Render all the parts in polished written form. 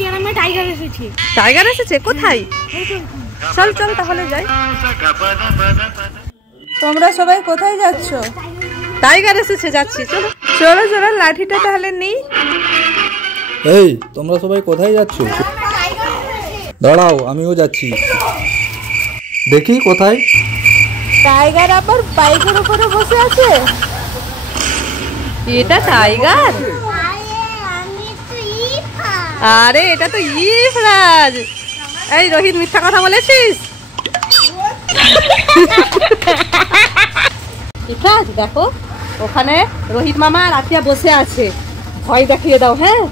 গ্রামে টাইগার এসেছে। টাইগার এসেছে কোথায়? চল চল তাহলে যাই। তোমরা সবাই কোথায় যাচ্ছ? টাইগার এসেছে, যাচ্ছি। চলো চলো চলো, লাঠিটা তাহলে নেই। এই তোমরা সবাই কোথায় যাচ্ছ? দাঁড়াও, আমিও যাচ্ছি। দেখি কোথায়। টাইগার আবার বাইকের উপরে বসে আছে। এটা টাইগার? আরে এটা তো ইফরাজ। এই রোহিত, মিথ্যা কথা বলেছিস। ইফরাজ দেখো, ওখানে রোহিত মামা আর আতিয়া বসে আছে, ভয় দেখিয়ে দাও। হ্যাঁ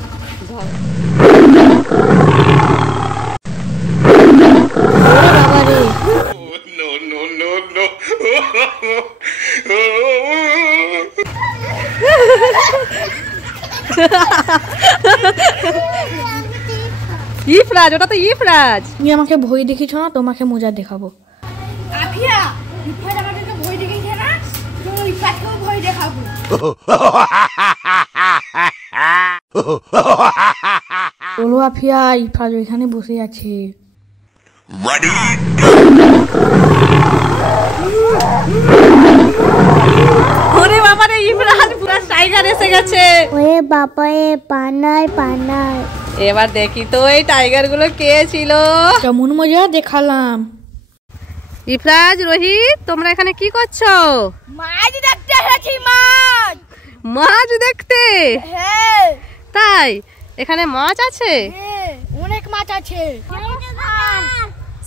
ইফরাজ, ওটা তো ইফরাজ। তুমি আমাকে ভয় দেখিয়েছো না, তোমাকে মজা দেখাবো। আফিয়া, ইফরাজ আমাদেরকে ভয় দেখিয়েছে না, তো ইফরাজকেও ভয় দেখাবো। বলো আফিয়া, ইফরাজ ওইখানে বসে আছে। ওরে বাবা রে, ইফরাজ পুরো টাইগার এসে গেছে। ওরে বাবা রে, পানায় পানায়। এবার দেখি তো এই টাইগার গুলো কে ছিল। কেমন মজা দেখালাম। ইফরাজ, রোহিত, তোমরা এখানে কি করছো? মাছ দেখতে এসেছি। মাছ মাছ দেখতে? হ্যাঁ। তাই? এখানে মাছ আছে? হ্যাঁ, অনেক মাছ আছে।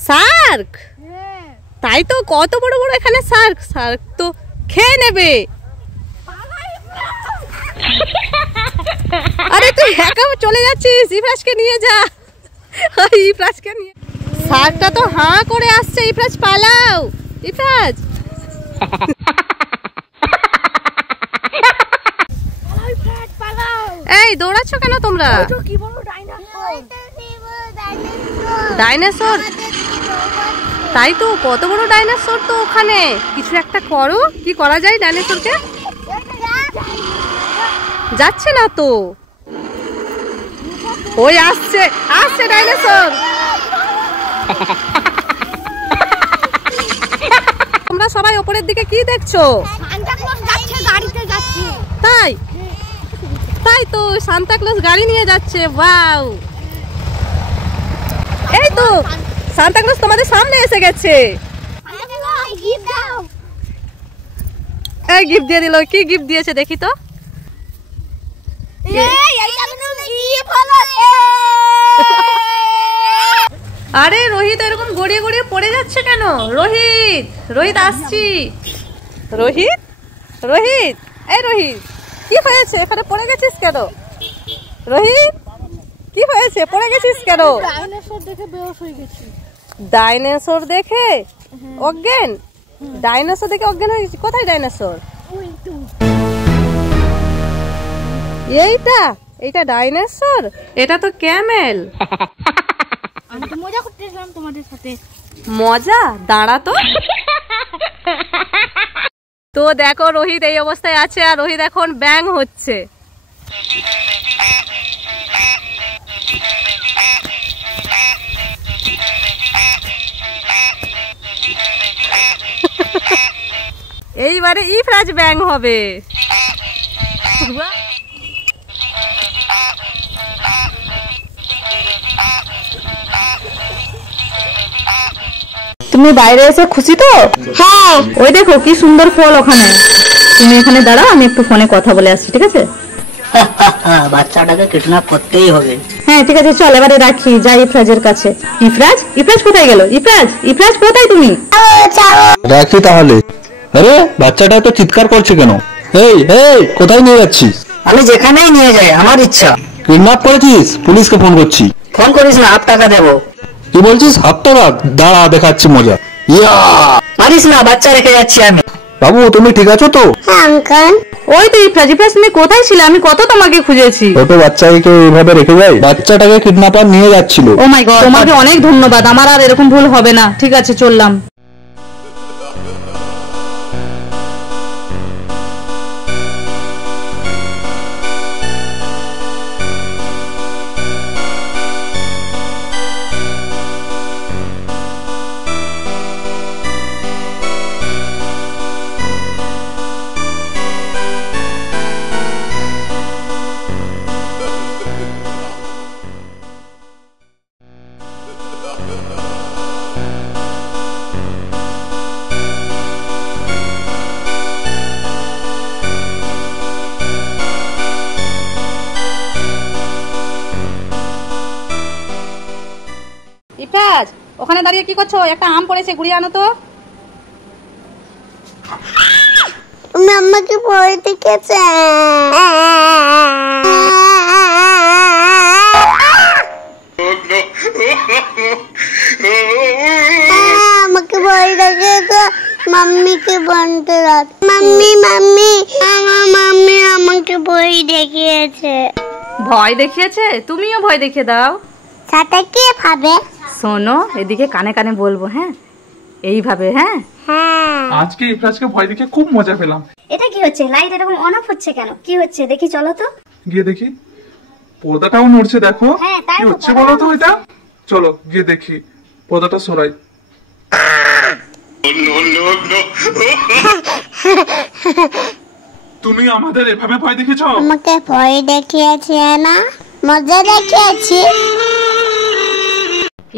শার্ক? হ্যাঁ। তাই তো, কত বড় বড় এখানে শার্ক। শার্ক তো খেয়ে নেবে। আরে তুই একা চলে যাচ্ছিস, ইফরাজকে নিয়ে যা। ইফরাজকে নিয়ে। শার্কটা তো হাঁ করে আসছে। ইফরাজ পালাও। ইফরাজ এই দৌড়াচ্ছ কেন তোমরা? ডাইনোসর? তাই তো, কত বড় ডাইনোসর তো ওখানে। কিছু একটা করো, কি করা যায় ডাইনোসরকে? যাচ্ছে না তো। ওই আসছে, আসছে ডাইনোসর। তোমরা সবাই উপরের দিকে কি দেখছো? তাই? তাই তো, সান্তা ক্লজ গাড়ি নিয়ে যাচ্ছে। ওয়াও, এই তো সান্তা ক্লজ তোমাদের সামনে এসে গেছে। এই গিফট দিয়ে দিল। কি গিফট দিয়েছে দেখি তো। আরে রোহিত এরকম গড়িয়ে গড়িয়ে পড়ে যাচ্ছে কেন? রোহিত, রোহিত আসছি। রোহিত, রোহিত, এই রোহিত, কি হয়েছে? এখানে পড়ে গেছিস কেন? রোহিত, কি হয়েছে? পড়ে গেছিস কেন? ডাইনোসর দেখে বেহুশ হয়ে গেছি। ডাইনোসর দেখে অজ্ঞান? ডাইনোসর দেখে অজ্ঞান হয়ে গেছি? কোথায় ডাইনোসর? এইটা? এইটা ডাইনোসর? এটা তো ক্যামেল। আমি তো মজা করতেছিলাম তোমাদের সাথে। মজা? দাঁড়া তো। তো দেখো রোহিত এই অবস্থায় আছে, আর রোহিত এখন ব্যাং হচ্ছে। এইবারে ইফরাজ ব্যাং হবে। তুমি বাইরে এসে খুশি তো? হ্যাঁ। ওই দেখো কি সুন্দর ফল ওখানে। তুমি এখানে দাঁড়াও, আমি একটু ফোনে কথা বলে আসছি, ঠিক আছে? বাচ্চাটাকে কিডন্যাপ করতেই হবে। হ্যাঁ ঠিক আছে, চল এবারে রাখি, যাই ইফরাজের কাছে। ইফরাজ, ইফরাজ কোথায় গেল? ইফরাজ, ইফরাজ কোথায় তুমি? রাখি তাহলে। আরে বাচ্চাটা তো চিৎকার করছে কেন? এই এই, কোথায় নিয়ে যাচ্ছিস? আমি যেখানেই নিয়ে যাই, আমার ইচ্ছা। কিডন্যাপ করেছিস? পুলিশকে ফোন করছি। ফোন করিস না, 1/2 টাকা দেবো। কি বলছিস? 1/2 টাকা? দাঁড়া, দেখাচ্ছি মজা। ইয়া, পারিস না, বাচ্চা রেখে যাচ্ছি আমি। বাবু তুমি ঠিক আছো তো? আঙ্কেল, ওই তো ইফরাজ। ইফরাজ তুমি কোথায় ছিলে? আমি কত তোমাকে খুঁজেছি। ছোট বাচ্চাকে এইভাবে রেখে যায়? বাচ্চাটাকে কিডন্যাপার নিয়ে যাচ্ছিল। ও মাই গড, তোমাকে অনেক ধন্যবাদ। আমার আর এরকম ভুল হবে না। ঠিক আছে, চললাম। ওখানে দাঁড়িয়ে কি করছো? একটা আম পড়েছে, গুড়িয়ে আনো তো। আমাকে ভয় দেখেছে। আমাকে ভয় দেখেছে। মাম্মিকে বলতে রাত। মাম্মি মাম্মি আমার মাম্মি আমাকে ভয় দেখিয়েছে। ভয় দেখিয়েছে? তুমিও ভয় দেখিয়ে দাও। সাথে কি ভাবে? শোনো, এদিকে কানে কানে বলবো, হ্যাঁ? এইভাবে, হ্যাঁ? হ্যাঁ। আজকে ইফরাজকে ভয় দেখে খুব মজা পেলাম। এটা কি হচ্ছে? লাইট এরকম অন অফ হচ্ছে কেন? কি হচ্ছে দেখি, চলো তো। গিয়ে দেখি। পর্দাটাও নড়ছে, দেখো। হ্যাঁ, তাই কি তো, হচ্ছে বলো তো এটা? চলো গিয়ে দেখি। পর্দাটা সরাই। তুমি আমাদের এভাবে ভয় দেখেছো? আমাকে ভয় দেখিয়েছে না, মজা দেখিয়েছি।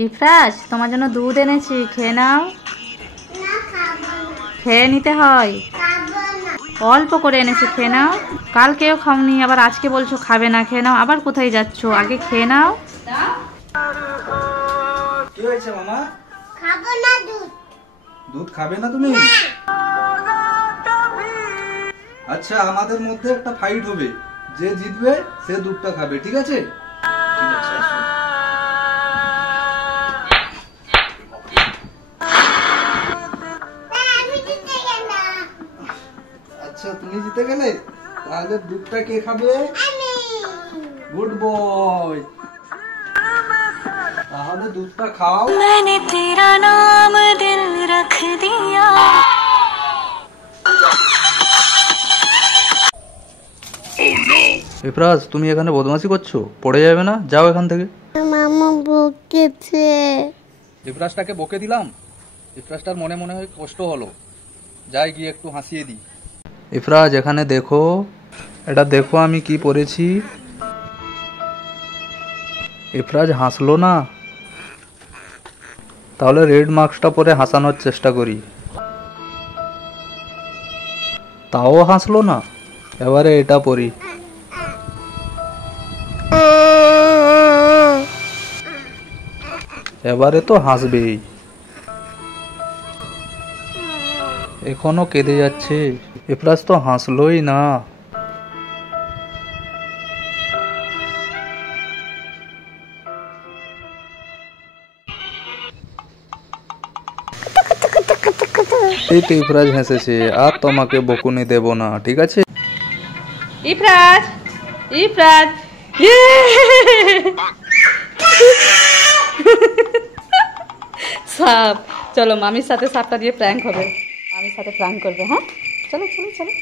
ইফরাজ, তোমার জন্য দুধ এনেছি, খেয়ে নাও। খেয়ে নিতে হয়, অল্প করে এনেছি, খেয়ে নাও। কালকেও খাওনি, আবার আজকে বলছো খাবে না, খেয়ে নাও। আবার কোথায় যাচ্ছো? আগে খেয়ে নাও। কি হয়েছে মামা? খাবো না দুধ। দুধ খাবে না তুমি? আচ্ছা, আমাদের মধ্যে একটা ফাইট হবে, যে জিতবে সে দুধটা খাবে, ঠিক আছে? ঠিক আছে, আসো। আচ্ছা, তুমি জিতে গেলে, তাহলে দুধটা কে খাবে? Good boy. তাহলে দুধটা খাও। मैंने तेरा नाम दिल रख दिया। ইফরাজ, তুমি এখানে বদমাশি করছো? পড়ে যাবে না? যাও এখান থেকে। মামা বকেছে। ইফরাজটাকে বকে দিলাম। ইফরাজটার মনে মনে হয় কষ্ট হলো, যাই গিয়ে একটু হাসিয়ে দিই। ইফরাজ, এখানে দেখো, এটা দেখো আমি কি পড়েছি। ইফরাজ হাসলো না, তাহলে রেড মার্কসটা পরে হাসানোর চেষ্টা করি। তাও হাসলো না, এবারে এটা পড়ি। এবারে তো হাসবেই। এখনো কেঁদে যাচ্ছে। ইফরাজ তো হাসলোই না। এই তো ইফরাজ হেসেছে, আর তোমাকে বকুনি দেব না, ঠিক আছে? ইফরাজ, ইফরাজ, সাপ। চলো, মামির সাথে সাপটা দিয়ে প্র্যাঙ্ক হবে। মামির সাথে প্র্যাঙ্ক করবে, হ্যাঁ? চলো চলো চলো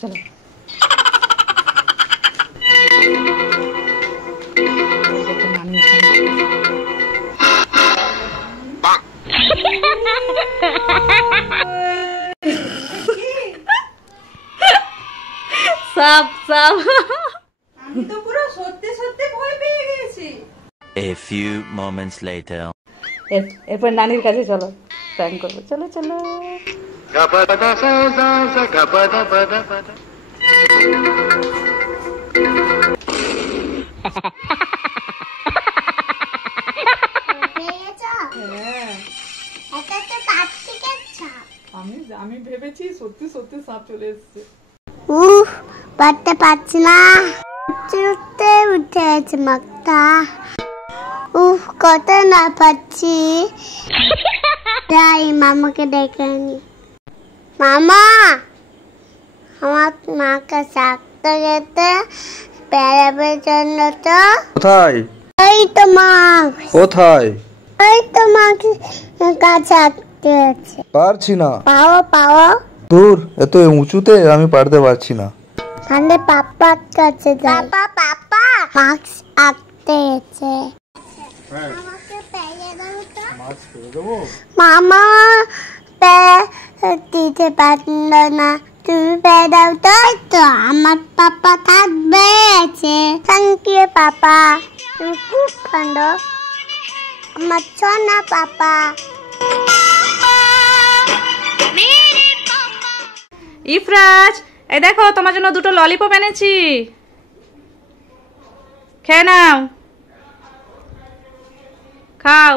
চলো। মামি সাপ সাপ। আমি তো পুরো সত্যি সত্যি ভয় পেয়ে গেছি। A few moments later. এরপর নানির কাছে চলো, প্র্যাঙ্ক করবো। চলো চলো। আমি ভেবেছি সত্যি সত্যি সাপ চলে এসছে। উফ, পারতে পারছি না, উঠতে উঠে আছে মাথা। উফ, কত না পাচ্ছি। যাই মামাকে ডেকে আনি। মামা, আমার মাকে সাকতে যেতে বেড়াবে জন্য তো। কোথায়? এই তো মা, কোথায়? এই তো মাকে কাছে আঁকতে আছে। পারছি না। পাও পাও। দূর, এত উঁচুতে আমি পারতে পারছি না। তাহলে পাপার কাছে যাই। পাপা পাপা মাস্ক আঁকতে আছে। মামা দিতে পারল না, তুমি দাও তো। তো আমার পাপা থাকবে আছে। থ্যাংক ইউ পাপা, তুমি খুব ভালো, আমার সোনা পাপা। ইফরাজ, এই দেখো, তোমার জন্য দুটো ললিপপ এনেছি, খেয়ে নাও, খাও।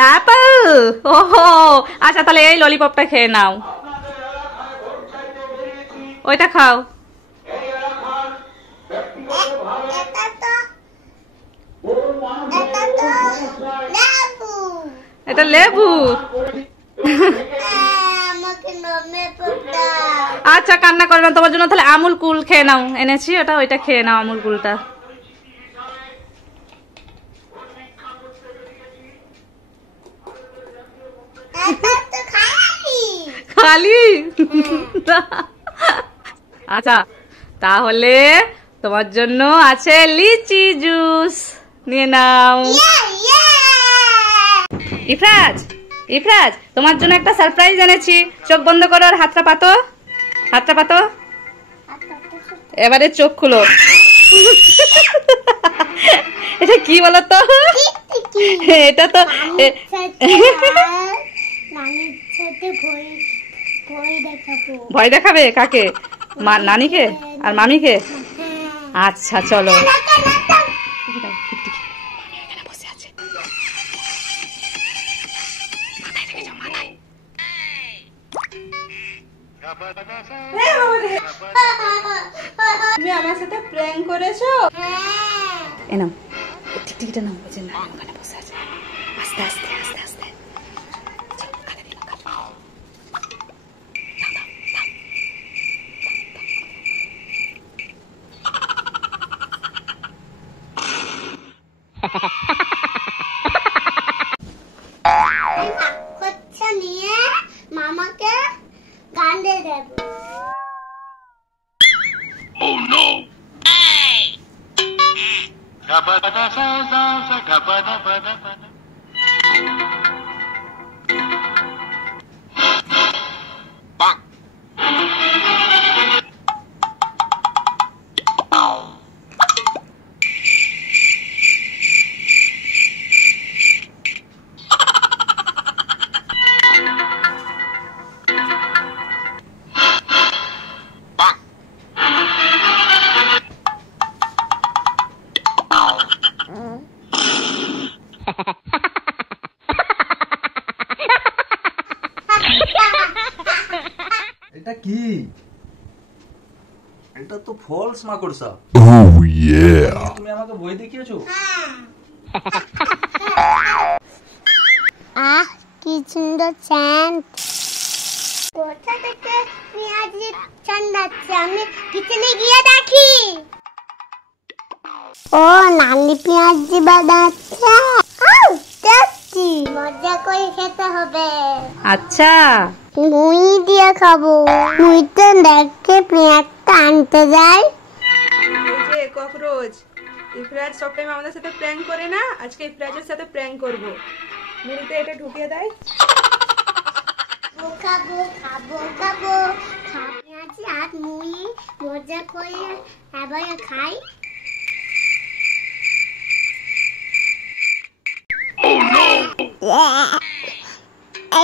অ্যাপল, ওহো আচ্ছা তাহলে এই ললিপপটা খেয়ে নাও, ওইটা খাও। এটা লেবু। আচ্ছা কান্না করবে না, তোমার জন্য তাহলে আমুল কুল খেয়ে নাও, এনেছি ওটা, ওইটা খেয়ে নাও আমুল কুলটা। খালি আচ্ছা তাহলে তোমার জন্য আছে লিচি জুস, নিয়ে নাও। ইফরাজ, ইফরাজ তোমার জন্য একটা সারপ্রাইজ এনেছি, চোখ বন্ধ করো আর হাতটা পাতো, হাতটা পাতো, এবারে চোখ খুলো। এটা কি বলো তো? এটা তো ভয় দেখাবে। কাকে? নানিকে আর মামিকে? আচ্ছা চলো। বসে আছে, তুমি আমার সাথে প্র্যাঙ্ক করেছো? এ নাও টিকটিকিটা নাও, ওই যে ওখানে বসে আছে, আস্তে আস্তে আস্তে আস্তে। নিয়ে মামাকে গান দিয়ে দেব। Oh no! এটা কি? এটা তো ফলস মাকড়সা। তুমি আমাকে বই দেখিয়েছো? আহ কি সুন্দর স্যান্ড। কোথা থেকে পেঁয়াজের স্যান্ড আছে? আমি কিচেনে গিয়ে দেখি। ও নানি পেঁয়াজ দিয়ে বানাচ্ছে। টেস্টি, মজা করে খেতে হবে। আচ্ছা মুই দিয়ে খাবো। মুই তো দেখে পেঁয়াজটা আনতে যাই। এই যে ককরোচ, ইফরাজ সব টাইম আমাদের সাথে প্র্যাঙ্ক করে না, আজকে ইফরাজের সাথে প্র্যাঙ্ক করব। মুড়িতে এটা ঢুকিয়ে দেয়। খাবো খাবো খাবো পেঁয়াজ আর মুই মজা করে এবার খাই।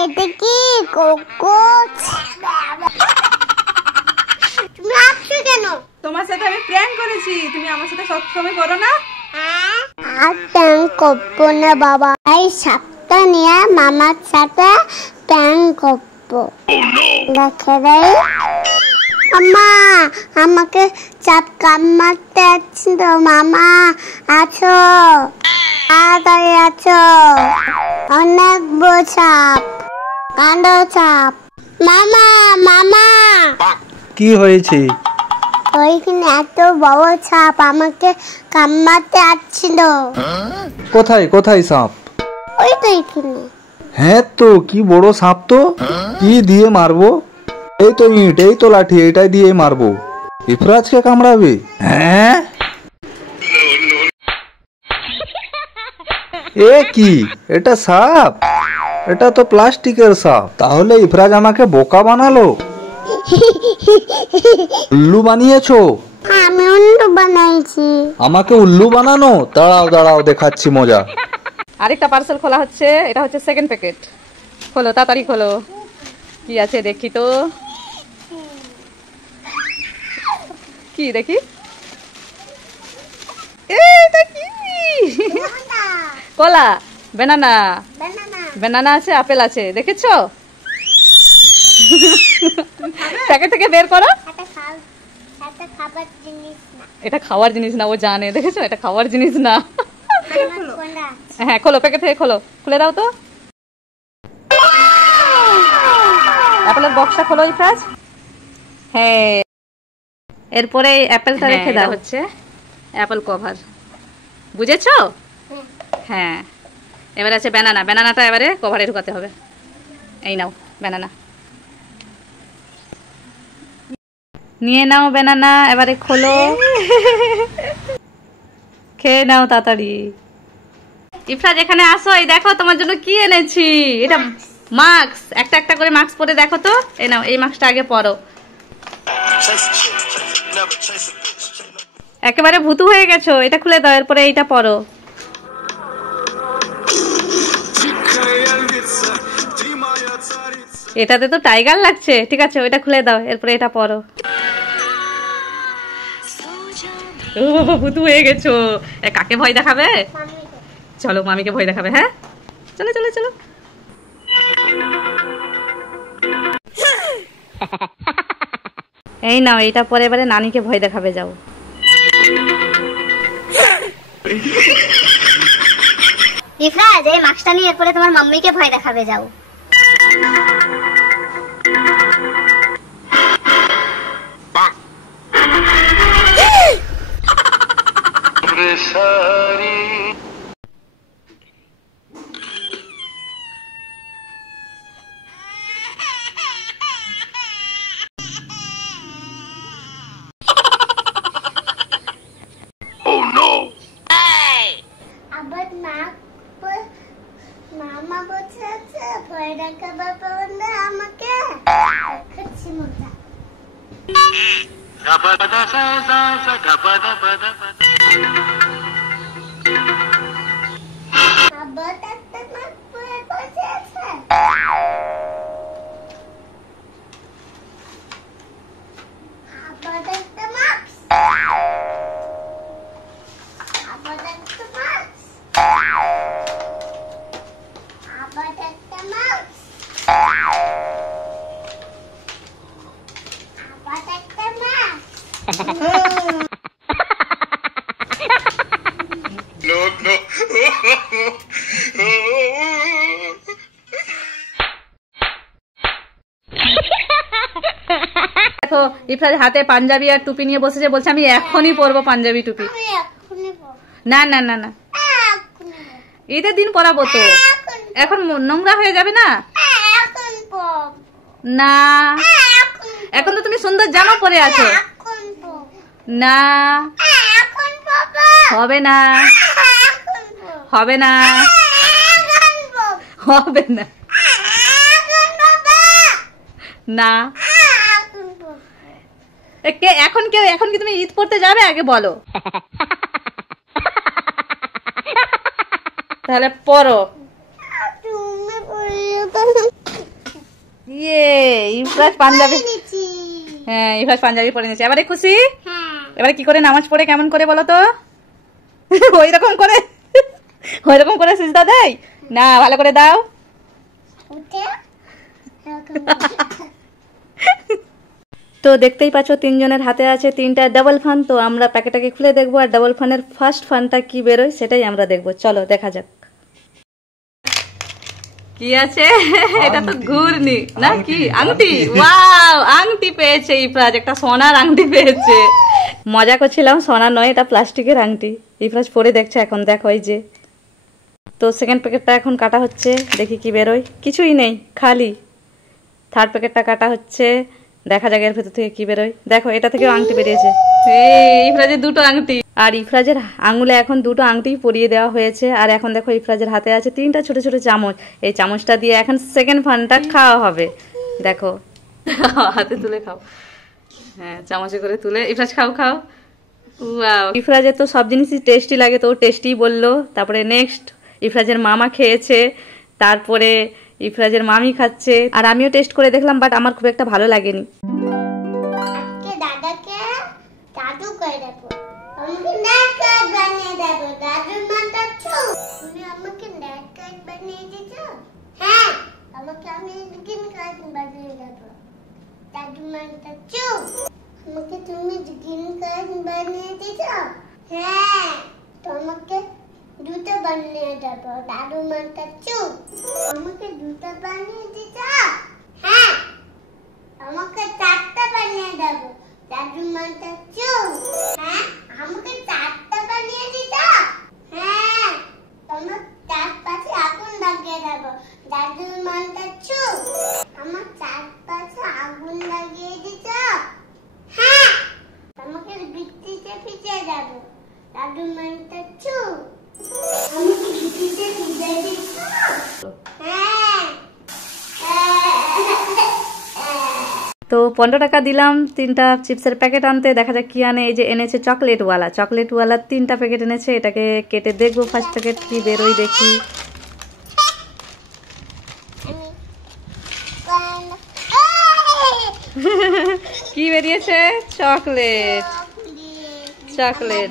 এটা কি কোকোচ? তুমি আসছো কেন? তোমার সাথে আমি প্র্যাঙ্ক করেছি, তুমি আমার সাথে সব সময় করো না। আর প্র্যাঙ্ক করবো না বাবা, এই সাপটা নিয়ে মামার সাথে প্র্যাঙ্ক করবো। দেখে দেয় মামা, আমাকে চাপ কামড়াতে আসছে তো। মামা আছো? তাড়াতাড়ি আছো, অনেক বড় সাপ, কালো সাপ। মামা মামা, কি হয়েছে? ওইখানে এত বড় সাপ আমাকে কামড়াতে আসছিল। কোথায় কোথায় সাপ? ওই তো এখানে। হ্যাঁ তো কি বড় সাপ তো, কি দিয়ে মারবো? এই তো ইট, এই তো লাঠি, এটাই দিয়ে মারবো। ইফরাজকে কামড়াবে? হ্যাঁ এ কি, এটা সাপ? এটা তো প্লাস্টিকের সাপ। তাহলে ইফরাজ আমাকে বোকা বানালো, উল্লু বানিয়েছো? আমি উল্লু বানাইছি। আমাকে উল্লু বানানো? দাঁড়াও দাঁড়াও, দেখাচ্ছি মজা। আরেকটা পার্সেল খোলা হচ্ছে, এটা হচ্ছে সেকেন্ড প্যাকেট। খোলো তাড়াতাড়ি খোলো, কি আছে দেখি তো। কি দেখি, এটা কি? কলা, বেনানা, বানানা বেনানা আছে, আপেল আছে, দেখেছো? প্যাকেট থেকে বের করো। এটা খাবার জিনিস না। এটা খাওয়ার জিনিস না, ও জানে, দেখেছো? এটা খাওয়ার জিনিস না। আমার কোলা হ্যাঁ খোলো, প্যাকেট থেকে খোলো, খুলে দাও তো। অ্যাপেলের বক্সটা খোলো ইফরাজ। হ্যাঁ, এরপরে অ্যাপেলটা রেখে দাও। হচ্ছে অ্যাপেল কভার, বুঝেছো? হ্যাঁ, এবারে আছে ব্যানানা। ব্যানানাটা এবারে কভারে ঢুকাতে হবে। এই নাও ব্যানানা, নিয়ে নাও ব্যানানা, এবারে খোলো, খেয়ে নাও তাড়াতাড়ি। ইফরাজ এখানে আসো, এই দেখো তোমার জন্য কি এনেছি। এটা মাস্ক, একটা একটা করে মাস্ক পরে দেখো তো। এই নাও, এই মাস্কটা আগে পরো। একেবারে ভূতু হয়ে গেছো, এটা খুলে দাও, এরপরে এইটা পরো। এটাতে তো টাইগার লাগছে, ঠিক আছে ওইটা খুলে দাও, এরপরে এটা পরো। ও বাবা, ভূতু হয়ে গেছো। কাকে ভয় দেখাবে? চলো মামিকে ভয় দেখাবে। হ্যাঁ চলো চলো চলো। এই নাও, এইটা পরে এবারে নানিকে ভয় দেখাবে, যাও। ইফরাজ এই মাস্কটা নিয়ে এরপরে তোমার মাম্মিকে ভয় দেখাবে, যাও। আবার মামা বসে আছে, ভয় দেখাবে বলে আমাকে খাচ্ছি মজা। আবার একটা মাছ পরে বসে আছে। আবার একটা মাছ, আবার একটা মাছ, আবার একটা মাছ, আবার একটা মাছ। দেখো ইফরাজ হাতে পাঞ্জাবি আর টুপি নিয়ে বসেছে, বলছে আমি এখনই পরবো পাঞ্জাবি টুপি। আমি এক্ষুনি পড়ব। না না না না, এক্ষুনি পড়ব। ঈদের দিন পরাবো তো, এখন নোংরা হয়ে যাবে না। এখন পড়ব। না, এখন এখন তো তুমি সুন্দর জামা পরে আছো। এখন পড়ব। না, এখন পড়ব। হবে না, এখন পড়ব। হবে না, এখন পড়ব। হবে না, এখন পড়ব। না। এখন পড়ব। এখন কেউ, এখন কি তুমি ঈদ পড়তে যাবে আগে বলো? তাহলে পরো। তুমি পড়িও তো। ইয়ে, ইফরাজ পাঞ্জাবি, নিচি। হ্যাঁ ইফরাজ পাঞ্জাবি পরে নিয়েছে। এবারে খুশি? হ্যাঁ। এবারে কি করে নামাজ পড়ে, কেমন করে বলো তো? ওই রকম করে, ওই রকম করে সিজদা দেয় না, ভালো করে দাও। উঠে তো দেখতেই পাচ্ছ তিনজনের হাতে আছে তিনটা ডাবল ফান। তো আমরা প্যাকেটটাকে খুলে দেখবো, আর ডাবল ফানের ফার্স্ট ফানটা কি বেরোয় সেটাই আমরা দেখবো। চলো দেখা যাক কি আছে। এটা তো ঘুরনি না, কি আংটি। ওয়াও, আংটি পেয়েছে ইফরাজ, একটা সোনার আংটি পেয়েছে। মজা করছিলাম, সোনার নয়, এটা প্লাস্টিকের আংটি। ইফরাজ পরে দেখছে এখন, দেখো এই যে। তো সেকেন্ড প্যাকেটটা এখন কাটা হচ্ছে, দেখি কি বেরোয়। কিছুই নেই, খালি। থার্ড প্যাকেটটা কাটা হচ্ছে, দেখা যাক এর ভেতর থেকে কি বেরোয়। দেখো এটা থেকেও আংটি বেরিয়েছে। ইফরাজের দুটো আংটি, আর ইফরাজের আঙুলে এখন দুটো আংটি পরিয়ে দেওয়া হয়েছে। আর এখন দেখো ইফরাজের হাতে আছে তিনটা ছোট ছোট চামচ। এই চামচটা দিয়ে এখন সেকেন্ড ফানটা খাওয়া হবে। দেখো হাতে তুলে খাও, হ্যাঁ চামচে করে তুলে। ইফরাজ খাও খাও। ওয়াও, ইফরাজের তো সব জিনিসই টেস্টি লাগে, তো টেস্টি বললো। তারপরে নেক্সট ইফরাজের মামা খেয়েছে, তারপরে ইফরাজের মামি খাচ্ছে, আর আমিও টেস্ট করে দেখলাম, বাট আমার খুব একটা ভালো লাগেনি। দাদাকে জাদু করে দেবো, আমাকে নাচ বানিয়ে দেবো, দাদুর মাথা চু। তুমি আমাকে ল্যাড কার্ড বানিয়ে দিছো? হ্যাঁ, আমাকে আমি গ্রিন কার্ড বানিয়ে দেবো। দাদু মানটা চু। আমাকে তুমি গ্রিন কার্ড বানিয়ে দিছো? হ্যাঁ, তোমাকে দুটো বানিয়ে দেবো। দাদু মানটা চু। আমাকে দুটো বানিয়ে দিছো? হ্যাঁ, আমাকে চারটা বানিয়ে দেবো। দাদু মানটা চু। হ্যাঁ, আমাকে চারটা বানিয়ে দিছো? হ্যাঁ, তোমার চারপাশে আগুন লাগিয়ে দেবো। দাদু মানটা চু। আমার চারপাশে আগুন লাগিয়ে দিছো? হ্যাঁ, আমাকে বৃষ্টিতে ভিজে দেবো। দাদু মানটা চু। আমাকে বৃষ্টিতে ভিজে দিছো? হ্যাঁ। তো 15 টাকা দিলাম 3টা চিপসের প্যাকেট আনতে। দেখা যাক কি আনে। এই যে এনেছে চকলেটওয়ালা 3টা প্যাকেট এনেছে। এটাকে কেটে দেখবো ফার্স্ট প্যাকেট কি বেরোই দেখি। কি বেরিয়েছে? চকলেট। চকলেট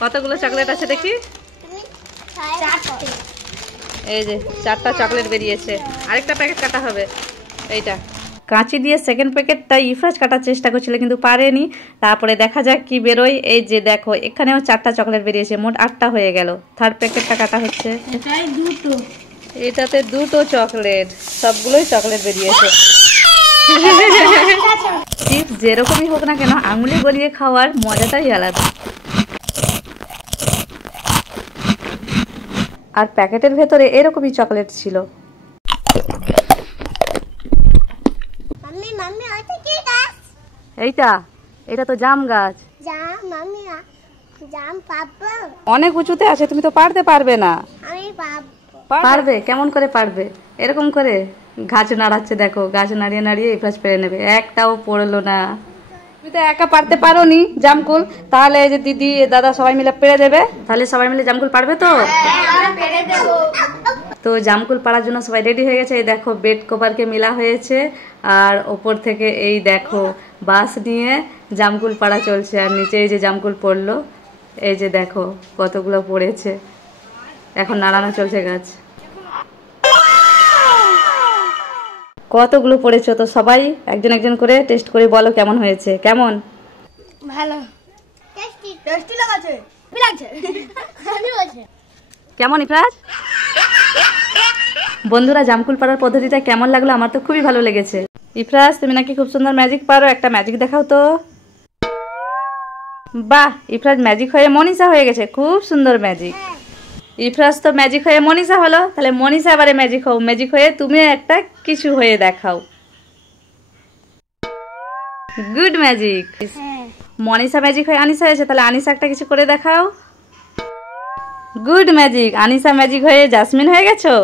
কতগুলো চকলেট আছে দেখি। এই যে 4টা চকলেট বেরিয়েছে। আরেকটা প্যাকেট কাটা হবে। এইটা কাঁচি দিয়ে সেকেন্ড প্যাকেটটা ইফরাজ কাটার চেষ্টা করছিল কিন্তু পারেনি। তারপরে দেখা যাক কি বেরোয়। এই যে দেখো এখানেও 4টা চকলেট বেরিয়েছে, মোট 8টা হয়ে গেল। থার্ড প্যাকেটটা কাটা হচ্ছে। এটাতে 2টো চকলেট, সবগুলোই চকলেট বেরিয়েছে। চিপস যেরকমই হোক না কেন আঙুলে গলিয়ে খাওয়ার মজাটাই আলাদা। আর প্যাকেটের ভেতরে এরকমই চকলেট ছিল। মাম্মি ওটা কি গাছ? এটা তো জাম গাছ। জাম মাম্মি জাম পাবো? অনেক উঁচুতে আছে, তুমি তো পারতে পারবে না। আমি পাবো। পারবে? কেমন করে পারবে? এরকম করে গাছ নাড়াচ্ছে, দেখো গাছ নাড়িয়ে নাড়িয়ে ইফরাজ পেরে নেবে। একটাও পড়লো না। তুমি তো একা পারতে পারো নি জামকুল, তাহলে এই যে দিদি দাদা সবাই মিলে পেরে দেবে। তাহলে সবাই মিলে জামকুল পারবে তো? তো জামকুল পাড়ার জন্য সবাই রেডি হয়ে গেছে। এই দেখো বেড কভারকে মেলা হয়েছে, আর ওপর থেকে এই দেখো বাঁশ নিয়ে জামকুল পাড়া চলছে। আর নিচে এই যে জামকুল পড়লো, এই যে দেখো কতগুলো পড়েছে। এখন নাড়ানো চলছে গাছ। কতগুলো পড়েছে, তো সবাই একজন একজন করে টেস্ট করে বলো কেমন হয়েছে। কেমন? ভালো। টেস্টি টেস্টি লাগাছে। কি লাগছে? ভালো আছে। কেমন ইফরাজ? বন্ধুরা জামকুল পাড়ার পদ্ধতিটা কেমন লাগলো? আমার তো খুবই ভালো লেগেছে। ইফরাজ তুমি নাকি খুব সুন্দর ম্যাজিক পারো, একটা ম্যাজিক দেখাও তো। বাহ, ইফরাজ ম্যাজিক হয়ে মনীষা হয়ে গেছে। খুব সুন্দর ম্যাজিক। ইফরাজ তো ম্যাজিক হয়ে মনীষা হলো, তাহলে মনীষা এবারে ম্যাজিক হও। ম্যাজিক হয়ে তুমি একটা কিছু হয়ে দেখাও। Good magic. মনীষা ম্যাজিক হয়ে আনিসা হয়েছে, তাহলে আনিসা একটা কিছু করে দেখাও। Good magic. আনিসা ম্যাজিক হয়ে জাসমিন হয়ে গেছো।